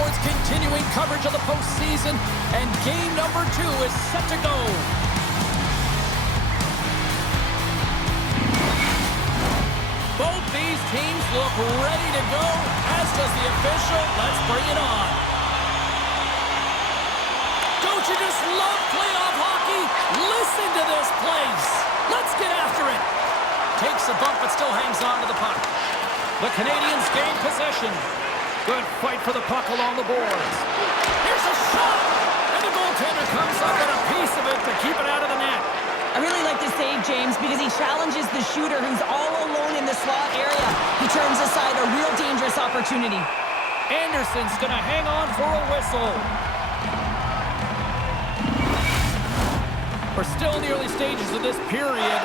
Sports continuing coverage of the postseason, and game number 2 is set to go. Both these teams look ready to go, as does the official. Let's bring it on. Don't you just love playoff hockey? Listen to this place. Let's get after it. Takes a bump, but still hangs on to the puck. The Canadiens gain possession. Good fight for the puck along the boards. Here's a shot! And the goaltender comes up with a piece of it to keep it out of the net. I really like this save, James, because he challenges the shooter who's all alone in the slot area. He turns aside a real dangerous opportunity. Anderson's going to hang on for a whistle. We're still in the early stages of this period.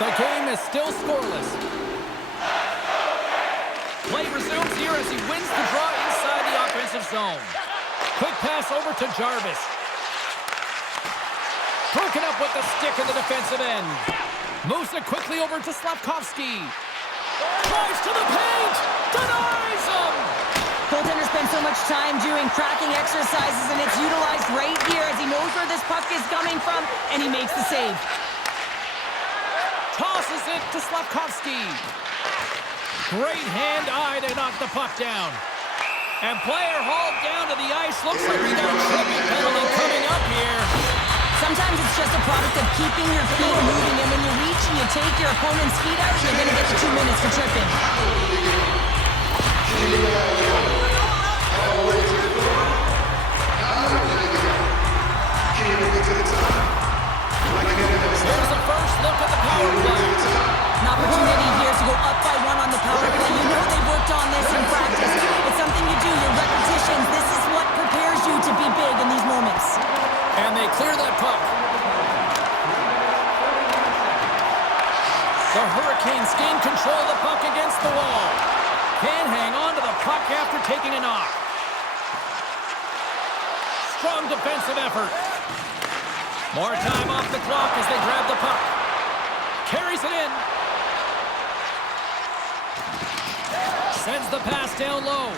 The game is still scoreless. Play resumes here as he wins the draw inside the offensive zone. Quick pass over to Jarvis. Broken up with the stick in the defensive end. Moves it quickly over to Slafkovsky. Drives to the paint. Denies him. Goaltender spends so much time doing tracking exercises, and it's utilized right here as he knows where this puck is coming from, and he makes the save. Tosses it to Slafkovsky. Great hand-eye to knock the puck down. And player hauled down to the ice. Looks like we got a tripping penalty coming up here. Sometimes it's just a product of keeping your feet moving, and when you reach and you take your opponent's feet out, you're going to get the 2 minutes for tripping. Here's the first look at the power play. An opportunity here to go up by 1 on the power play. You know they've worked on this in practice. It's something you do, your repetitions. This is what prepares you to be big in these moments. And they clear that puck. The Hurricanes gain control of the puck against the wall. Can hang on to the puck after taking a knock. Strong defensive effort. More time off the clock as they grab the puck. Carries it in. Sends the pass down low.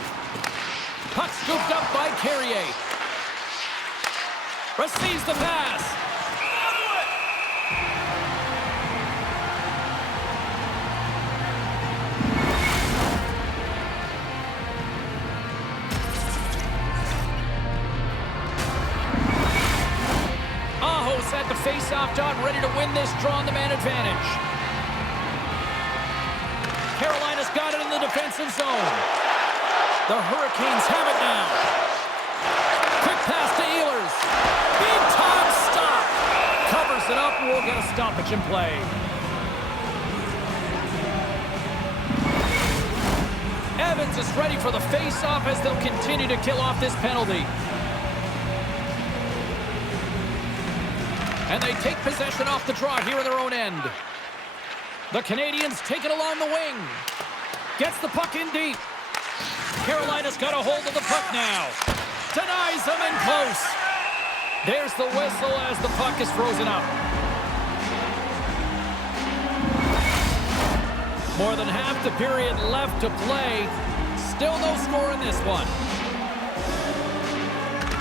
Puck scooped up by Carrier. Receives the pass. Aho's at the face-off dot, ready to win this draw on the man advantage. Carolina's got it in the defensive zone. The Hurricanes have it now. Quick pass to Ehlers. Big time stop. Covers it up. We'll get a stoppage in play. Evans is ready for the face-off as they'll continue to kill off this penalty. And they take possession off the draw here in their own end. The Canadiens take it along the wing. Gets the puck in deep. Carolina's got a hold of the puck now. Denies them in close. There's the whistle as the puck is frozen up. More than half the period left to play. Still no score in this one.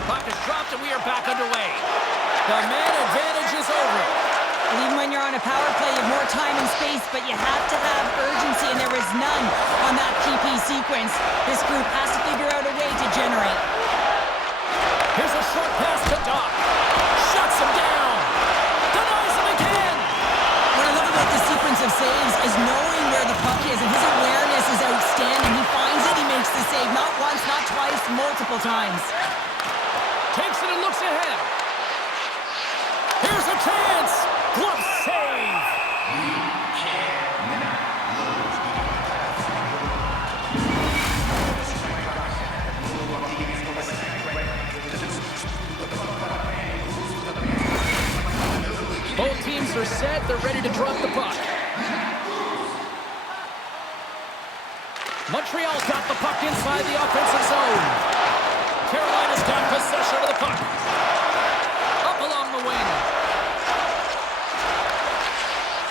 Puck is dropped and we are back underway. The man advantage is over. And even when you're on a power play, you have more time and space, but you have to have urgency, and there is none on that PP sequence. This group has to figure out a way to generate. Here's a short pass to Doc. Shuts him down. Denies him again. What I love about this sequence of saves is knowing where the puck is, and his awareness is outstanding. He finds it, he makes the save. Not once, not twice, multiple times. Takes it and looks ahead. Here's a chance. Glove save. Both teams are set. They're ready to drop the puck. Montreal's got the puck inside the offensive zone. Carolina's got possession of the puck. Up along the wing.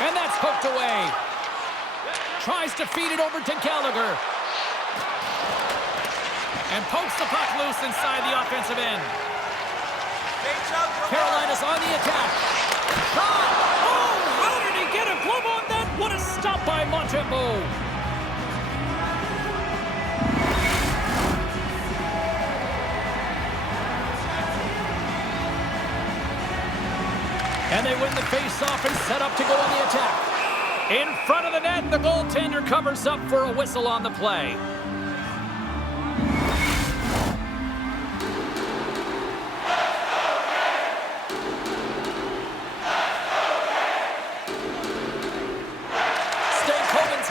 And that's poked away. Tries to feed it over to Gallagher. And pokes the puck loose inside the offensive end. Carolina's on the attack. Shot! Oh, how did he get a glove on that? What a stop by Montreal. And they win the face-off and set up to go on the attack. In front of the net, the goaltender covers up for a whistle on the play.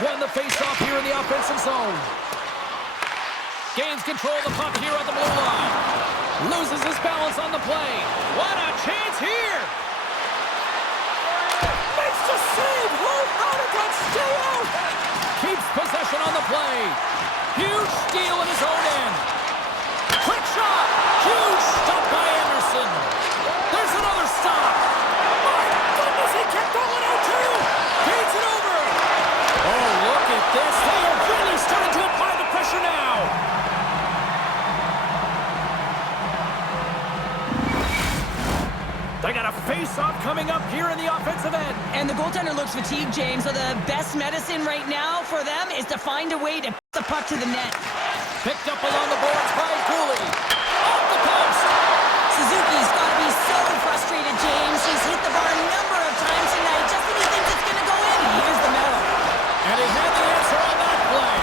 Won the face-off here in the offensive zone. Gains control of the puck here on the blue line. Loses his balance on the play. What a chance here! Makes the save! How did that stay out? Keeps possession on the play. Huge steal in his own end. Quick shot! Huge stop by Anderson. There's another stop. My goodness, he kept going out too! Gains it over! Oh, look at this. They are really starting to apply the pressure now. They got a face-off coming up here in the offensive end. And the goaltender looks fatigued, James, so the best medicine right now for them is to find a way to get the puck to the net. Picked up along the boards by Cooley. Off the post. Suzuki's got to be so frustrated, James. He's hit the bar a number of times tonight just when he thinks it's going to go in. Here's the medal. And he had the answer on that play.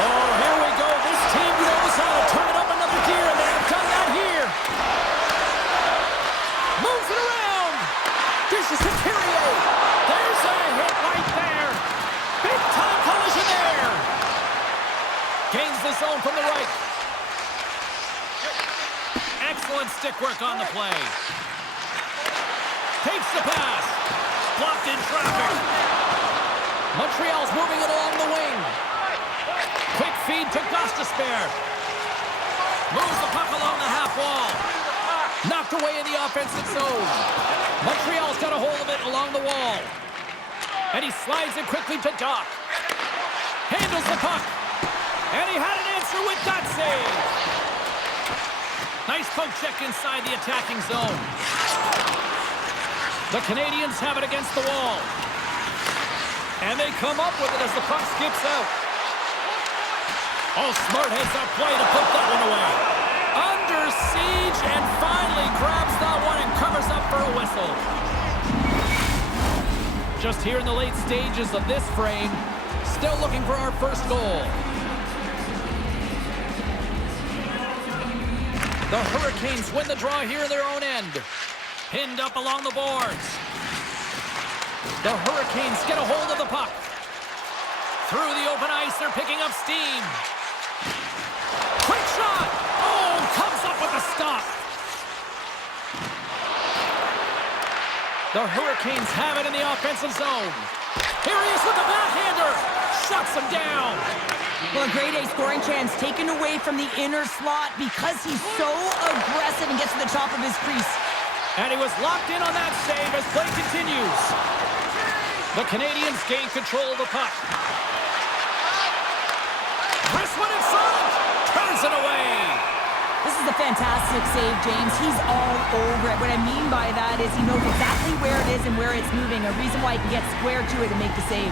Oh, here we go. This team knows how to turn it up another gear, and they have done that here. Moves it around. Dishes to Kyrie. There's a hit right there. Big-time collision there. Gains the zone from the right. Excellent stick work on the play. Takes the pass. Blocked in traffic. Montreal's moving it along the wing. Quick feed to Gostisbehere. Moves the puck along the half wall. Knocked away in the offensive zone. Montreal's got a hold of it along the wall. And he slides it quickly to Doc. Handles the puck. And he had an answer with that save. Nice poke check inside the attacking zone. The Canadians have it against the wall. And they come up with it as the puck skips out. Oh, smart heads-up play to put that one away. Under siege and finally grabs that one and covers up for a whistle. Just here in the late stages of this frame, still looking for our first goal. The Hurricanes win the draw here in their own end. Pinned up along the boards. The Hurricanes get a hold of the puck. Through the open ice, they're picking up steam. Quick shot! Oh, comes up with a stop. The Hurricanes have it in the offensive zone. Here he is with the backhander. Shuts him down. Well, a grade A scoring chance taken away from the inner slot because he's so aggressive and gets to the top of his crease. And he was locked in on that save as play continues. The Canadians gain control of the puck. Chris went in front. Turns it away. This is a fantastic save, James. He's all over it. What I mean by that is he knows exactly where it is and where it's moving. A reason why he can get square to it and make the save.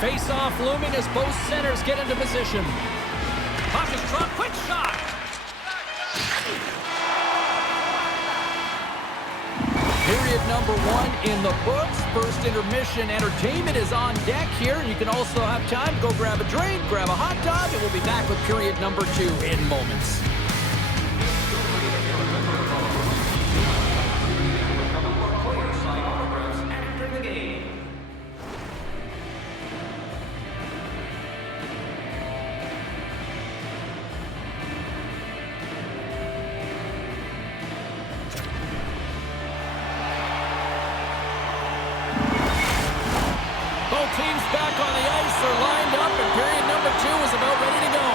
Face-off looming as both centers get into position. Puck is dropped. Quick shot. Period number 1 in the books. First intermission entertainment is on deck here. You can also have time to go grab a drink, grab a hot dog, and we'll be back with period number 2 in moments. Teams back on the ice, they're lined up, and period number 2 is about ready to go.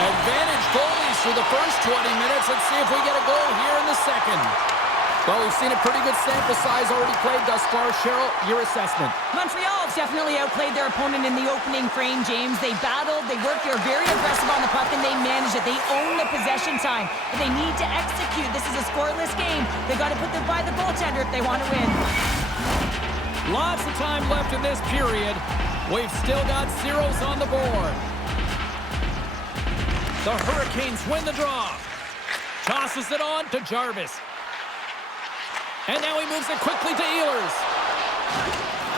Advantage goalies through the first 20 minutes. Let's see if we get a goal here in the second. Well, we've seen a pretty good sample size already played thus far. Cheryl, your assessment. Montreal definitely outplayed their opponent in the opening frame, James. They battled, they worked, they were very aggressive on the puck, and they managed it. They own the possession time, but they need to execute. This is a scoreless game. They got to put them by the goaltender if they want to win. Lots of time left in this period. We've still got zeros on the board. The Hurricanes win the draw. Tosses it on to Jarvis. And now he moves it quickly to Ehlers.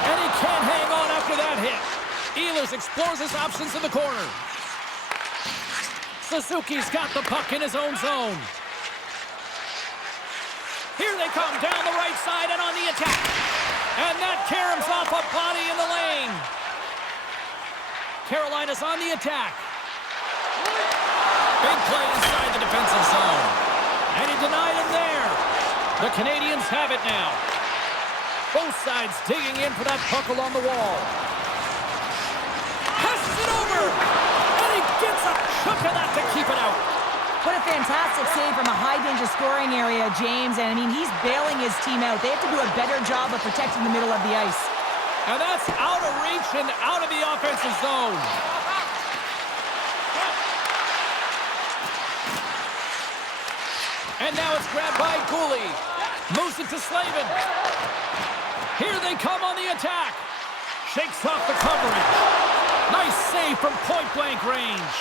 And he can't hang on after that hit. Ehlers explores his options in the corner. Suzuki's got the puck in his own zone. Here they come down the right side and on the attack. And that caroms off a body in the lane. Carolina's on the attack. Big play inside the defensive zone. And he denied him there. The Canadians have it now. Both sides digging in for that puck along the wall. Passes it over! And he gets a chunk of that to keep it out. What a fantastic save from a high-danger scoring area, James. And, I mean, he's bailing his team out. They have to do a better job of protecting the middle of the ice. And that's out of reach and out of the offensive zone. And now it's grabbed by Cooley. Moves it to Slavin. Here they come on the attack. Shakes off the coverage. Nice save from point-blank range.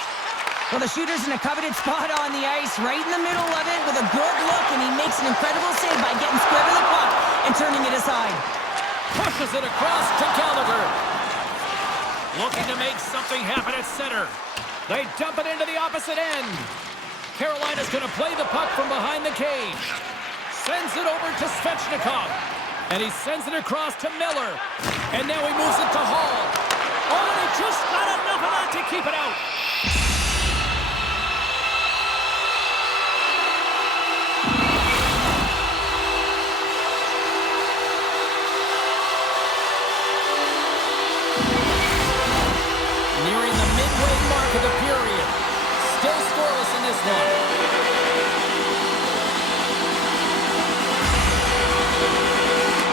Well, the shooter's in a coveted spot on the ice, right in the middle of it with a good look, and he makes an incredible save by getting square to the puck and turning it aside. Pushes it across to Gallagher. Looking to make something happen at center. They dump it into the opposite end. Carolina's going to play the puck from behind the cage. Sends it over to Svechnikov. And he sends it across to Miller. And now he moves it to Hall. Oh, and he just got enough of that to keep it out. Nearing the midway mark of the period. Still scoreless in this one.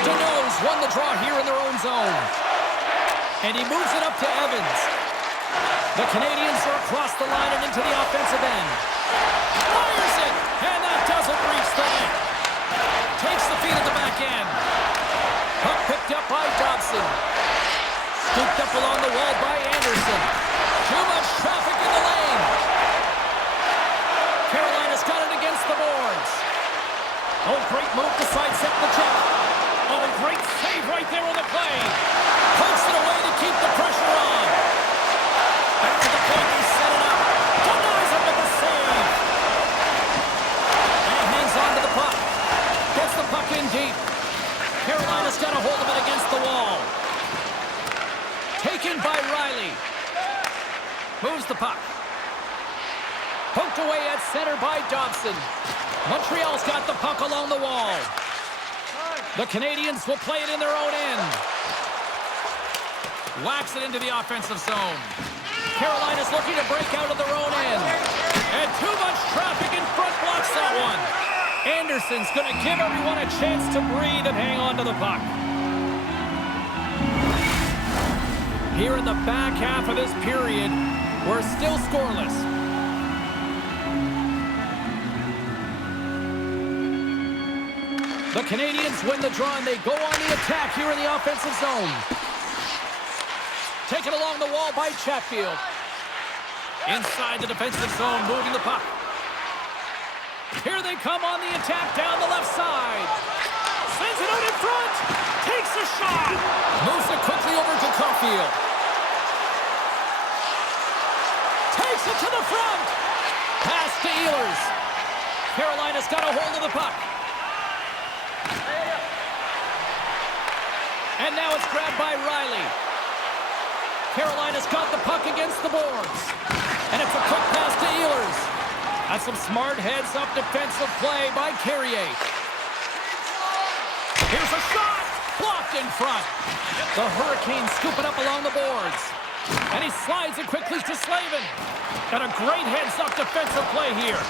Deneau's won the draw here in their own zone. And he moves it up to Evans. The Canadians are across the line and into the offensive end. Fires it! And that doesn't reach the net. Takes the feed at the back end. Puck picked up by Dobson. Scooped up along the wall by Anderson. Too much traffic in the lane. Carolina's got it against the boards. Oh, great move to sidestep the check. Oh, great save right there on the play. Pokes it away to keep the pressure on. Back to the point, he set it up. Denies him with the save. And he hangs on to the puck. Gets the puck in deep. Carolina's got a hold of it against the wall. Taken by Riley. Moves the puck. Poked away at center by Dobson. Montreal's got the puck along the wall. The Canadians will play it in their own end. Whacks it into the offensive zone. Carolina's looking to break out of their own end. And too much traffic in front blocks that one. Anderson's going to give everyone a chance to breathe and hang on to the puck. Here in the back half of this period, we're still scoreless. The Canadians win the draw and they go on the attack here in the offensive zone. Taken along the wall by Chatfield. Inside the defensive zone, moving the puck. Here they come on the attack down the left side. Sends it out in front. Takes a shot. Moves it quickly over to Caulfield. Takes it to the front. Pass to Ehlers. Carolina's got a hold of the puck. And now it's grabbed by Riley. Carolina's got the puck against the boards. And it's a quick pass to Ehlers. That's some smart heads-up defensive play by Carrier. Here's a shot! Blocked in front. The Hurricanes scoop it up along the boards. And he slides it quickly to Slavin. Got a great heads-up defensive play here.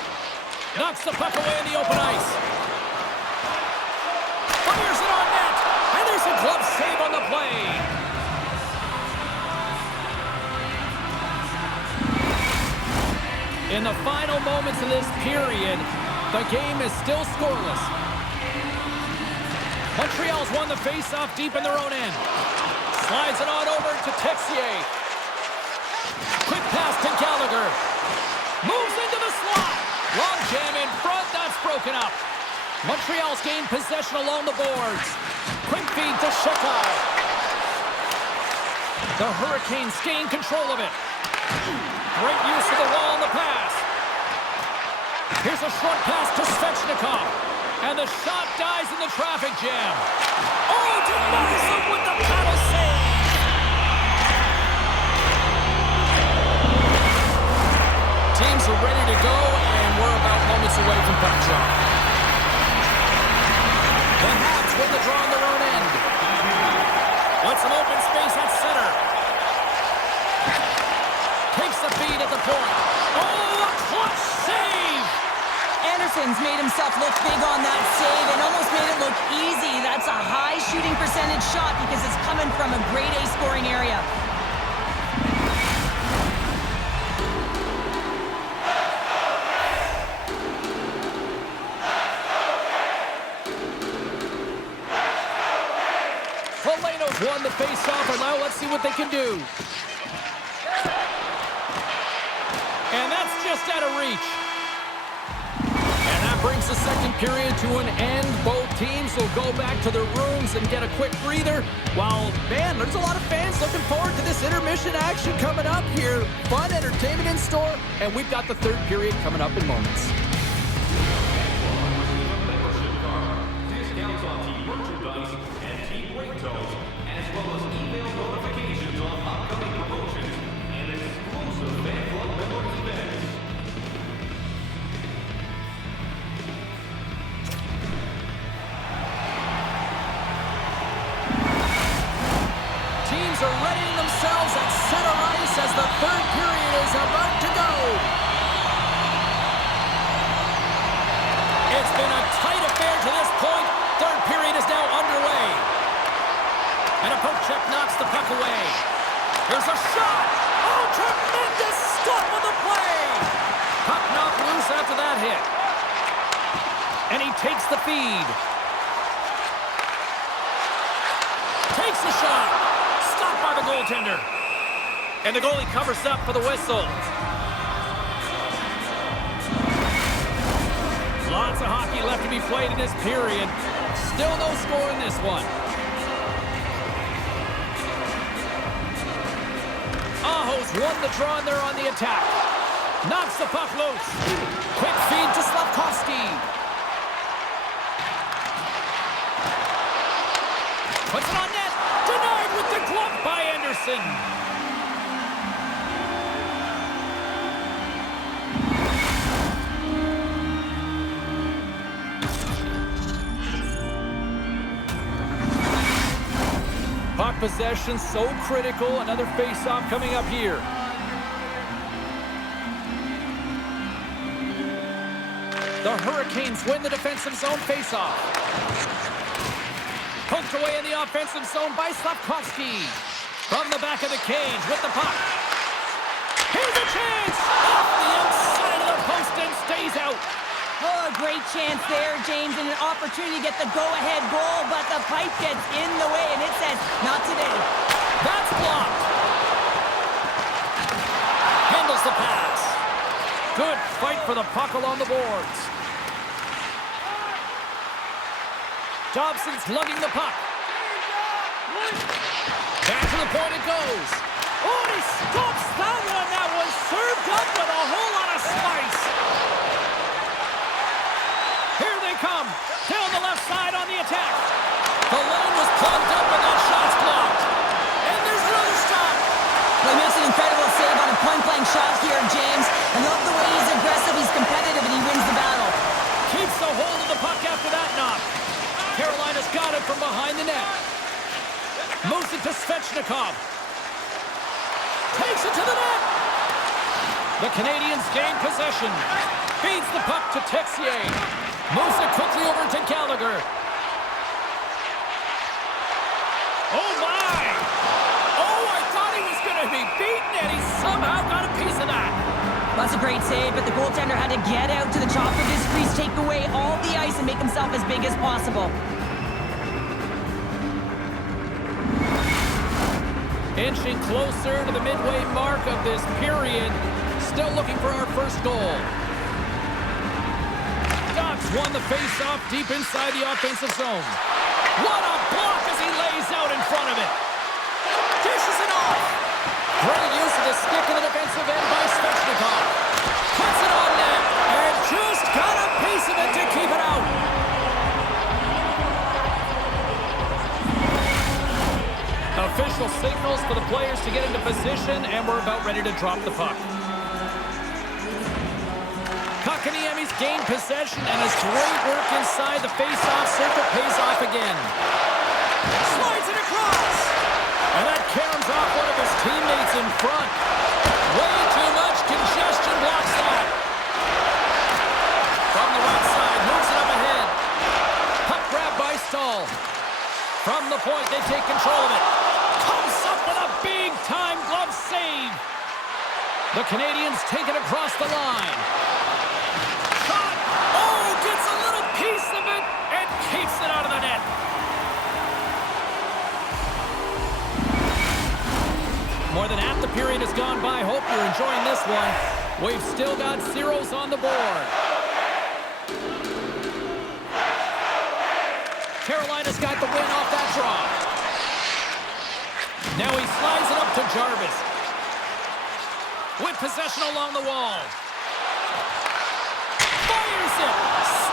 Knocks the puck away in the open ice. play. In the final moments of this period, the game is still scoreless. Montreal's won the face-off deep in their own end. Slides it on over to Texier. Quick pass to Gallagher. Moves into the slot. Long jam in front. That's broken up. Montreal's gained possession along the boards. Quick feed to Shekai. The Hurricanes gain control of it. Great use of the wall in the pass. Here's a short pass to Svechnikov. And the shot dies in the traffic jam. Oh, denies him with the paddle save. Teams are ready to go, and we're about moments away from puck drop. The Habs win the draw on their own end. Wants some open space at center. Takes the feed at the point. Oh, a clutch save! Anderson's made himself look big on that save and almost made it look easy. That's a high shooting percentage shot because it's coming from a grade A scoring area. Valeno's won the face-off, and now let's see what they can do. And that's just out of reach. And that brings the second period to an end. Both teams will go back to their rooms and get a quick breather. While, man, there's a lot of fans looking forward to this intermission action coming up here. Fun entertainment in store, and we've got the third period coming up in moments. Discounts on team merchandise and team ringtones, as well as email notifications on upcoming promotions and exclusive fan club members events. Teams are readying themselves at center ice as the third period is about to go. It's been a tight affair to this point. Third period is now underway. And a poke check knocks the puck away. Here's a shot. Oh, tremendous stop on the play. Puck knocked loose after that hit. And he takes the feed. Takes the shot. Stopped by the goaltender. And the goalie covers up for the whistle. Lots of hockey left to be played in this period. Still no score in this one. Aho's won the draw and they're on the attack. Knocks the puck loose. Quick feed to Slavkovsky. Puts it on net. Denied with the glove by Anderson. Puck possession so critical. Another face-off coming up here. The Hurricanes win the defensive zone face-off. Poked away in the offensive zone by Slavkovsky. From the back of the cage with the puck. Here's a chance! Off the outside of the post and stays out. Oh, a great chance there, James, and an opportunity to get the go-ahead goal, but the pipe gets in the way, and it says, not today. That's blocked. Handles the pass. Good fight for the puck along the boards. Dobson's lugging the puck. Back to the point it goes. Oh, he stops that one. That was served up with a whole lot of spice. Here they come. Down the left side on the attack. The lane was plugged up and that shot's blocked. And there's another stop. Well, he makes an incredible save on a point-blank shot here, James. I love the way he's aggressive, he's competitive, and he wins the battle. Keeps the hold of the puck after that knock. Carolina's got it from behind the net. Moves it to Svechnikov. Takes it to the net. The Canadians gain possession. Feeds the puck to Texier. Moves it quickly over to Gallagher. Oh, my! great save, but the goaltender had to get out to the top of his crease, take away all the ice, and make himself as big as possible. Inching closer to the midway mark of this period. Still looking for our first goal. Ducks won the face-off deep inside the offensive zone. What a block as he lays out in front of it. Dishes it off. Great use of the stick in the defensive end by Svechnikov. Puts it on net and just got a piece of it to keep it out. Official signals for the players to get into position, and we're about ready to drop the puck. Kotkaniemi's gained possession, and his great work inside the face-off circle pays off again. Slides it across. And that caroms off one of his teammates in front. Way too much congestion blocks that. From the right side, moves it up ahead. Puck grab by Stahl. From the point, they take control of it. Comes up with a big-time glove save. The Canadians take it across the line. Shot! Oh, gets a little piece of it and keeps it out of the net. More than half the period has gone by. Hope you're enjoying this one. We've still got zeros on the board. Carolina's got the win off that draw. Now he slides it up to Jarvis. With possession along the wall. Fires it!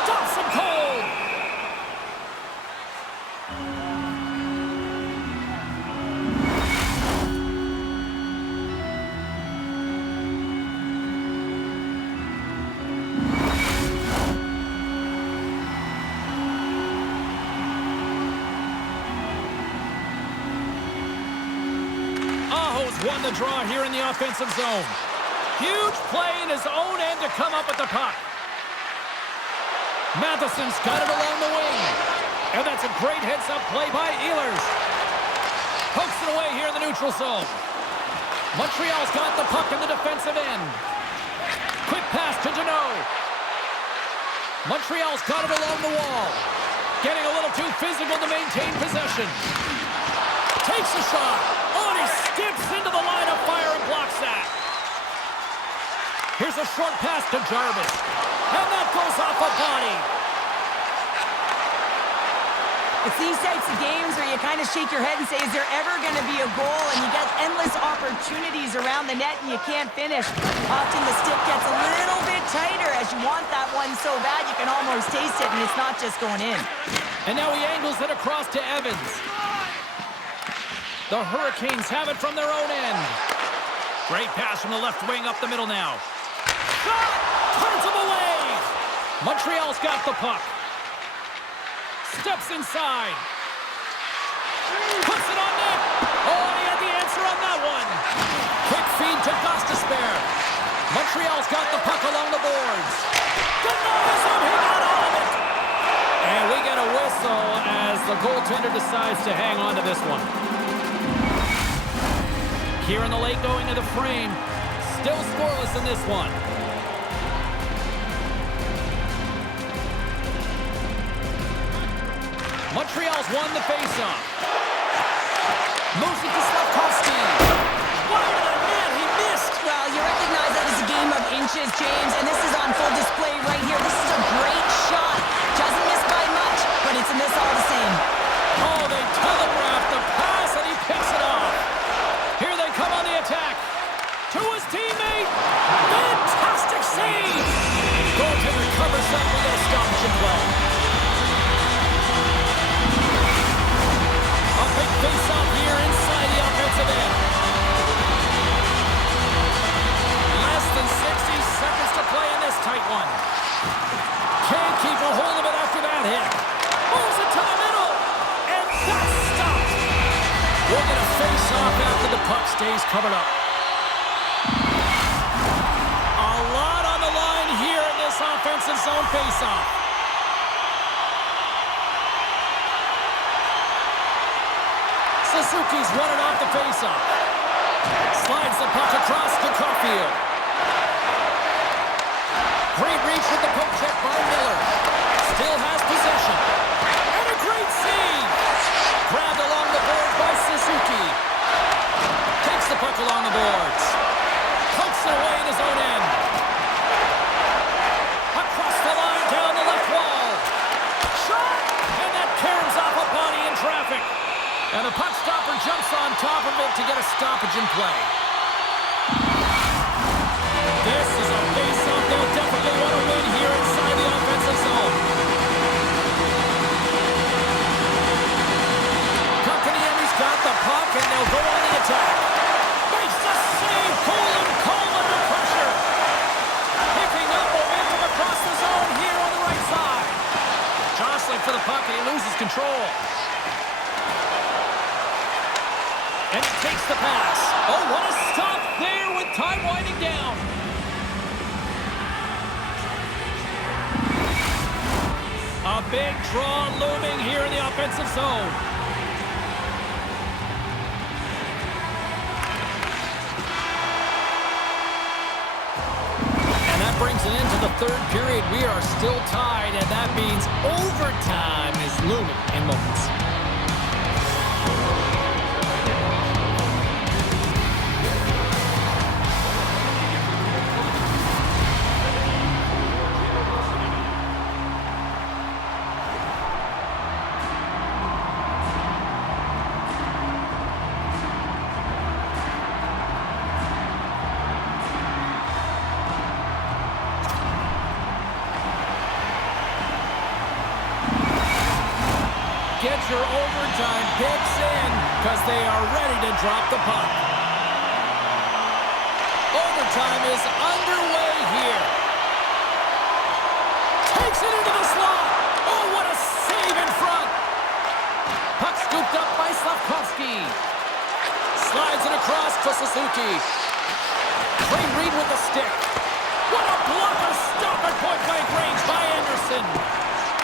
Stops him cold! Won the draw here in the offensive zone. Huge play in his own end to come up with the puck. Matheson's got it along the wing. And that's a great heads-up play by Ehlers. Pokes it away here in the neutral zone. Montreal's got the puck in the defensive end. Quick pass to Deneau. Montreal's got it along the wall. Getting a little too physical to maintain possession. Takes a shot. Oh, and he skips into the line of fire and blocks that. Here's a short pass to Jarvis. And that goes off a body. It's these types of games where you kind of shake your head and say, is there ever going to be a goal? And you get endless opportunities around the net and you can't finish. Often the stick gets a little bit tighter as you want that one so bad you can almost taste it, and it's not just going in. And now he angles it across to Evans. The Hurricanes have it from their own end. Great pass from the left wing up the middle now. Shot! Turns him away! Montreal's got the puck. Steps inside. Puts it on net. Oh, he had the answer on that one. Quick feed to Gostisbehere. Montreal's got the puck along the boards. Denies him. He got all of it. And we get a whistle as the goaltender decides to hang on to this one. Here in the late going to the frame. Still scoreless in this one. Montreal's won the faceoff. Moves it to Slavkovsky. Wide of the net, he missed. Well, you recognize that as a game of inches, James, and this is on full display right here. This is a great shot. Doesn't miss by much, but it's a miss all the same. Oh, they telegraph the pass, and he picks it off. Here they come on the attack. To his teammate. Fantastic save. Goaltender covers up with a stoppage in play. A big face-off here inside the offensive end. Less than 60 seconds to play in this tight one. Can't keep a hold of it after that hit. Moves it to the middle. And that's stopped. We'll get a face-off after the puck stays covered up. A lot on the line here in this offensive zone face-off. Suzuki's won it off the faceoff. Slides the puck across to Caulfield. Great reach with the poke check by Miller. Still has possession. And a great save. Grabbed along the boards by Suzuki. Takes the puck along the boards. Pokes it away in his own end. Across the line, down the left wall. Shot! And that caroms off a body in traffic. And the puck stopper jumps on top of it to get a stoppage in play. This is a face-off they'll definitely want to win here inside the offensive zone. Kotkaniemi's got the puck, and they'll go on the attack. Makes the save. Cole under pressure. Picking up momentum across the zone here on the right side. Jostling for the puck, and he loses control. And he takes the pass. Oh, what a stop there with time winding down. A big draw looming here in the offensive zone. And that brings an end to the third period. We are still tied, and that means overtime is looming in moments. Get your overtime picks in because they are ready to drop the puck. Overtime is underway here. Takes it into the slot. Oh, what a save in front. Puck scooped up by Slavkovsky. Slides it across to Suzuki. Great read with the stick. What a blocker stop at point-blank range by Anderson.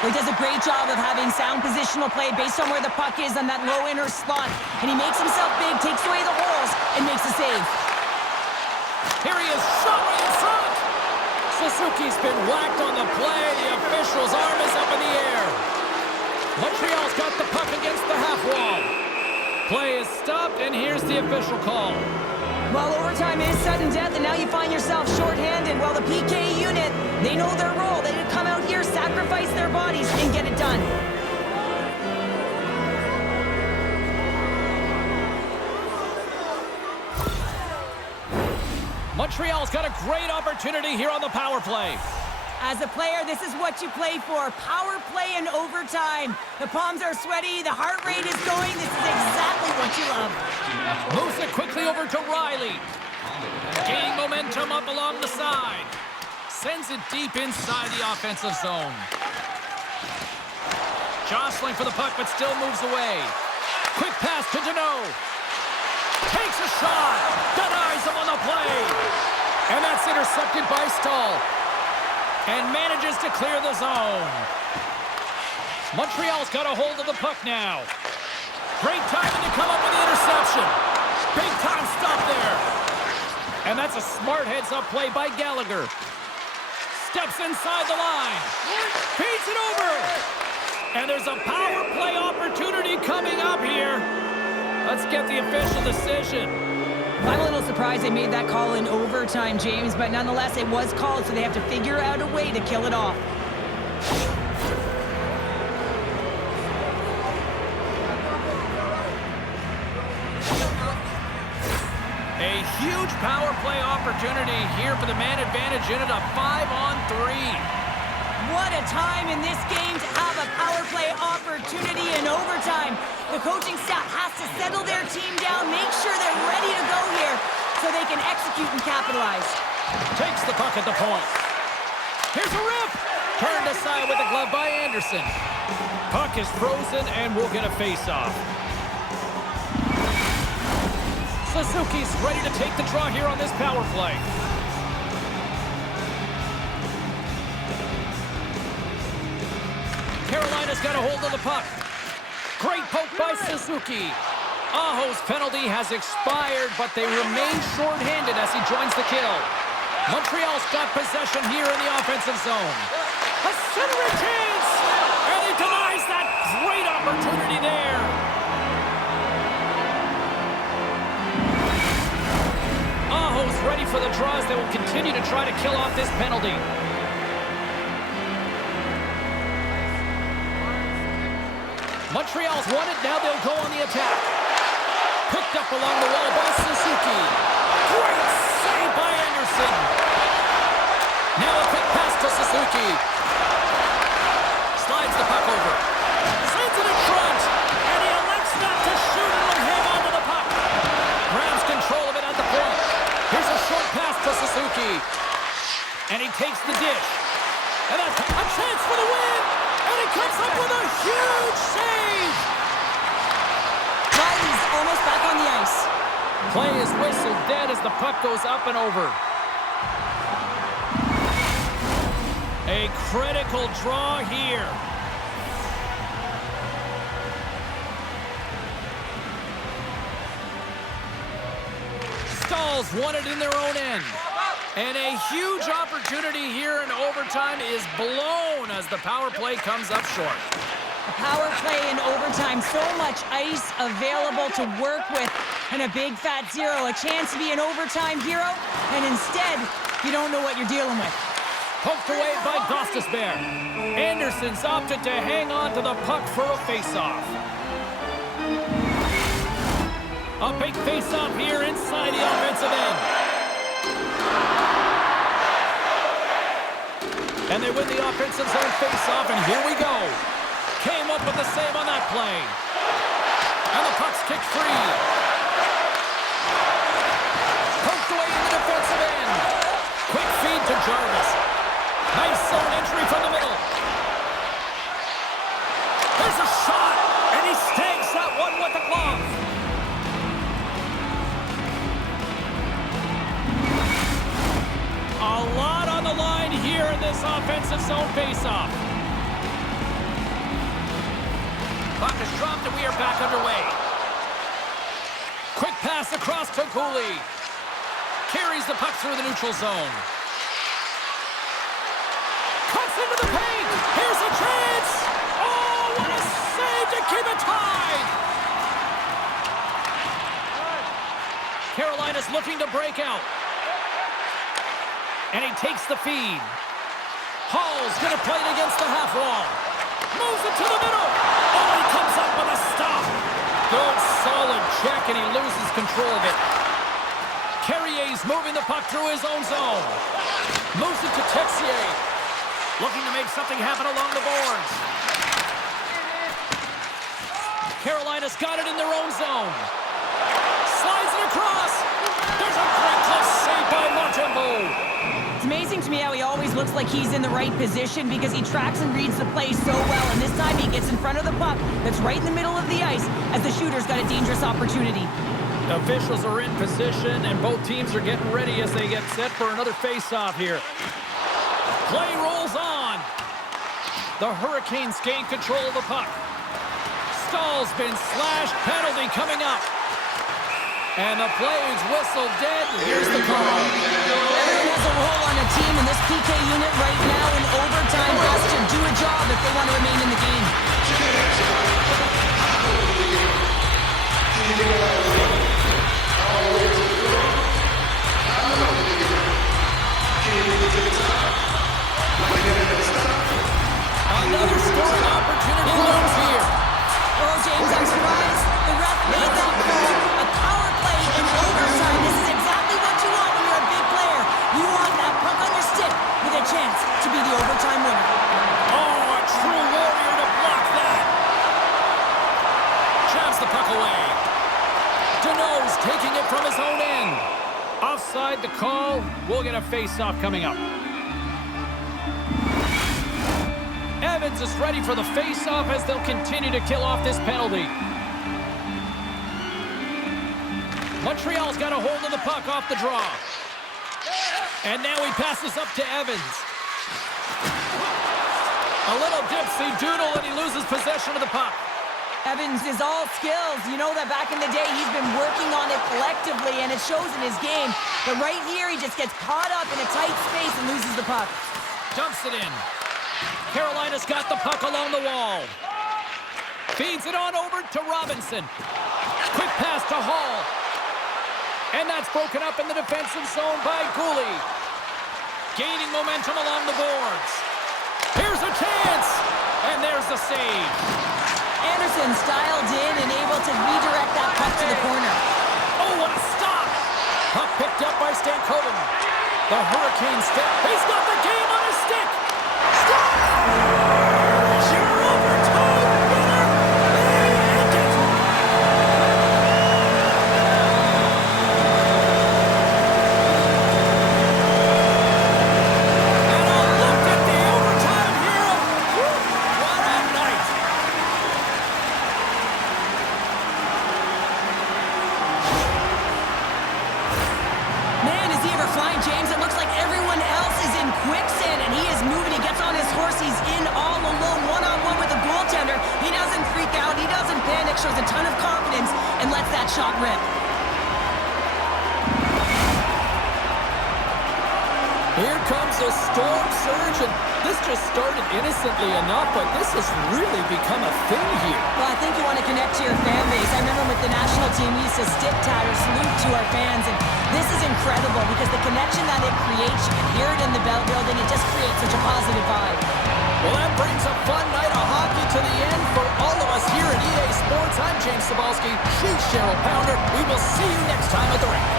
He does a great job of having sound positional play based on where the puck is on that low inner slot. And he makes himself big, takes away the holes, and makes a save. Here he is, shot right in front. Suzuki's been whacked on the play. The official's arm is up in the air. Montreal's got the puck against the half wall. Play is stopped, and here's the official call. Well, overtime is sudden death, and now you find yourself shorthanded. Well, the PK unit, they know their role. They didn't come out here, sacrifice their bodies, and get it done. Montreal's got a great opportunity here on the power play. As a player, this is what you play for. Power play and overtime. The palms are sweaty, the heart rate is going. This is exactly what you love. Moves it quickly over to Riley. Gaining momentum up along the side. Sends it deep inside the offensive zone. Jostling for the puck, but still moves away. Quick pass to Deneau. Takes a shot. Denies him on the play. And that's intercepted by Stahl. And manages to clear the zone. Montreal's got a hold of the puck now. Great timing to come up with the interception. Big time stop there. And that's a smart heads-up play by Gallagher. Steps inside the line. Feeds it over. And there's a power play opportunity coming up here. Let's get the official decision. I'm a little surprised they made that call in overtime, James, but nonetheless, it was called, so they have to figure out a way to kill it off. A huge power play opportunity here for the man advantage unit, a 5-on-3. What a time in this game to have a power play opportunity in overtime. The coaching staff has to settle their team down, make sure they're ready to go here so they can execute and capitalize. Takes the puck at the point. Here's a rip. Turned aside with the glove by Anderson. Puck is frozen and we'll get a face-off. Suzuki's ready to take the draw here on this power play. Carolina's got a hold of the puck. Great poke by Suzuki. Aho's penalty has expired, but they remain shorthanded as he joins the kill. Montreal's got possession here in the offensive zone. A centering chance! And he denies that great opportunity there. Aho's ready for the draws. They will continue to try to kill off this penalty. Montreal's won it. Now they'll go on the attack. Picked up along the wall by Suzuki. Great save by Anderson. Now a quick pass to Suzuki. Slides the puck over. Sends it in front. And he elects not to shoot and will hang on to the puck. Grabs control of it at the point. Here's a short pass to Suzuki. And he takes the dish. And a chance for the win. And he comes up with a huge save. Riley's almost back on the ice. Play is whistled dead as the puck goes up and over. A critical draw here. Stahls won it in their own end. And a huge opportunity here in overtime is blown as the power play comes up short. A power play in overtime, so much ice available to work with, and a big fat zero. A chance to be an overtime hero, and instead, you don't know what you're dealing with. Poked away by Gostisbehere. Anderson's opted to hang on to the puck for a face-off. A big face-off here inside the offensive end. And they win the offensive zone face-off, and here we go. Came up with the save on that play. And the puck's kicked free. Poked away in the defensive end. Quick feed to Jarvis. Nice zone entry from the middle. There's a shot, and he stays that one with the glove. A lot on the line here in this offensive zone faceoff. Puck is dropped, and we are back underway. Quick pass across to Cooley. Carries the puck through the neutral zone. Cuts into the paint. Here's a chance. Oh, what a save to keep it tied. Carolina's looking to break out. And he takes the feed. Hall's going to play it against the half wall. Moves it to the middle. Oh, he comes up with a stop. Good, solid check, and he loses control of it. Carrier's moving the puck through his own zone. Moves it to Texier. Looking to make something happen along the boards. Carolina's got it in their own zone. Slides it across. There's a great close save by Montembeault. It's amazing to me how he always looks like he's in the right position because he tracks and reads the play so well. And this time he gets in front of the puck that's right in the middle of the ice as the shooter's got a dangerous opportunity. The officials are in position and both teams are getting ready as they get set for another face-off here. Play rolls on. The Hurricanes gain control of the puck. Stahl's been slashed. Penalty coming up. And the play's whistled dead. Here's the call. Everyone has a role on a team, and this PK unit right now in overtime has to do a job if they want to remain in the game. Another scoring opportunity looms here. Oh, James, I'm surprised. The ref made that call. A power play in overtime. This is exactly what you want when you're a big player. You want that puck on your stick with a chance to be the overtime winner. Oh, a true warrior to block that. Jabs the puck away. Deneau's taking it from his own end. Offside the call. We'll get a face-off coming up. Evans is ready for the face-off as they'll continue to kill off this penalty. Montreal's got a hold of the puck off the draw. And now he passes up to Evans. A little dipsy doodle and he loses possession of the puck. Evans is all skills. You know that back in the day, he's been working on it collectively, and it shows in his game. But right here, he just gets caught up in a tight space and loses the puck. Dumps it in. Carolina's got the puck along the wall. Feeds it on over to Robinson. Quick pass to Hall. And that's broken up in the defensive zone by Gooley. Gaining momentum along the boards. Here's a chance. And there's the save. Anderson's dialed in and able to redirect that puck to the corner. Oh, what a stop! Puck picked up by Stankoven. The Hurricane step. He's got the game on his stick. Stop! Your overtime winner. They end it. And a look at the overtime hero. What a night. Man, is he ever flying, James? It looks like everyone else is in quicksand, and he is moving. He gets on his horse. He's in all alone, one-on-one with the goaltender. He doesn't freak out. He doesn't panic. Shows a ton of confidence and lets that shot rip. Here comes a storm surge, and this just started innocently enough, but this has really become a thing here. Well, I think you want to connect to your fan base. I remember with the national team, we used to stick tat or salute to our fans, and this is incredible because the connection that it creates, you can hear it in the Bell Building, it just creates such a positive vibe. Well, that brings a fun night of hockey to the end for all of us here at EA Sports. I'm James Cebulski. She's Cheryl Pounder. We will see you next time at the rink.